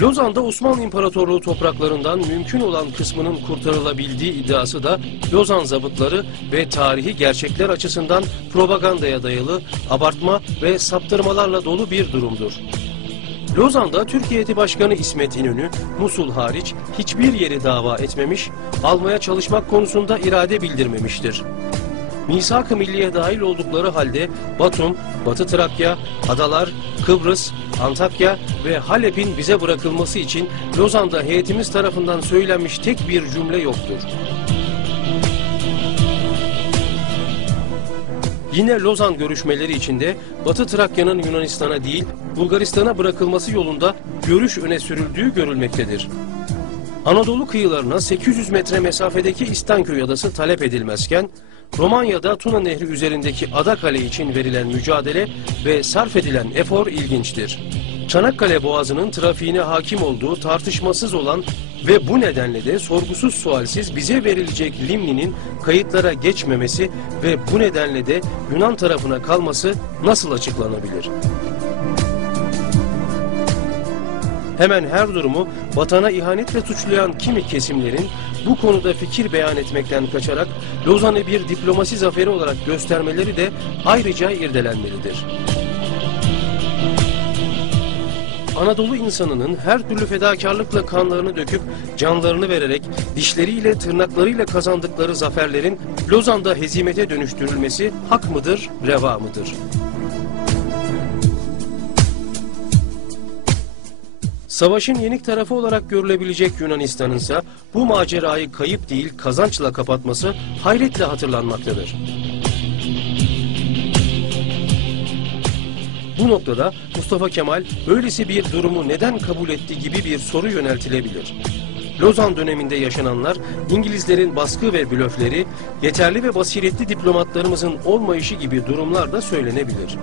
Lozan'da Osmanlı İmparatorluğu topraklarından mümkün olan kısmının kurtarılabildiği iddiası da Lozan zabıtları ve tarihi gerçekler açısından propagandaya dayalı abartma ve saptırmalarla dolu bir durumdur. Lozan'da Türkiye Heyeti Başkanı İsmet İnönü, Musul hariç hiçbir yeri dava etmemiş, almaya çalışmak konusunda irade bildirmemiştir. Misak-ı Milliye dahil oldukları halde Batum, Batı Trakya, Adalar, Kıbrıs, Antakya ve Halep'in bize bırakılması için Lozan'da heyetimiz tarafından söylenmiş tek bir cümle yoktur. Yine Lozan görüşmeleri içinde Batı Trakya'nın Yunanistan'a değil Bulgaristan'a bırakılması yolunda görüş öne sürüldüğü görülmektedir. Anadolu kıyılarına 800 metre mesafedeki İstanköy adası talep edilmezken Romanya'da Tuna Nehri üzerindeki Adakale için verilen mücadele ve sarf edilen efor ilginçtir. Çanakkale Boğazı'nın trafiğine hakim olduğu tartışmasız olan ve bu nedenle de sorgusuz sualsiz bize verilecek Limni'nin kayıtlara geçmemesi ve bu nedenle de Yunan tarafına kalması nasıl açıklanabilir? Hemen her durumu vatana ihanetle suçlayan kimi kesimlerin bu konuda fikir beyan etmekten kaçarak Lozan'ı bir diplomasi zaferi olarak göstermeleri de ayrıca irdelenmelidir. Anadolu insanının her türlü fedakarlıkla kanlarını döküp canlarını vererek dişleriyle tırnaklarıyla kazandıkları zaferlerin Lozan'da hezimete dönüştürülmesi hak mıdır, reva mıdır? Savaşın yenik tarafı olarak görülebilecek Yunanistan'ın ise bu macerayı kayıp değil kazançla kapatması hayretle hatırlanmaktadır. Bu noktada Mustafa Kemal öylesi bir durumu neden kabul etti gibi bir soru yöneltilebilir. Lozan döneminde yaşananlar İngilizlerin baskı ve blöfleri, yeterli ve basiretli diplomatlarımızın olmayışı gibi durumlar da söylenebilir.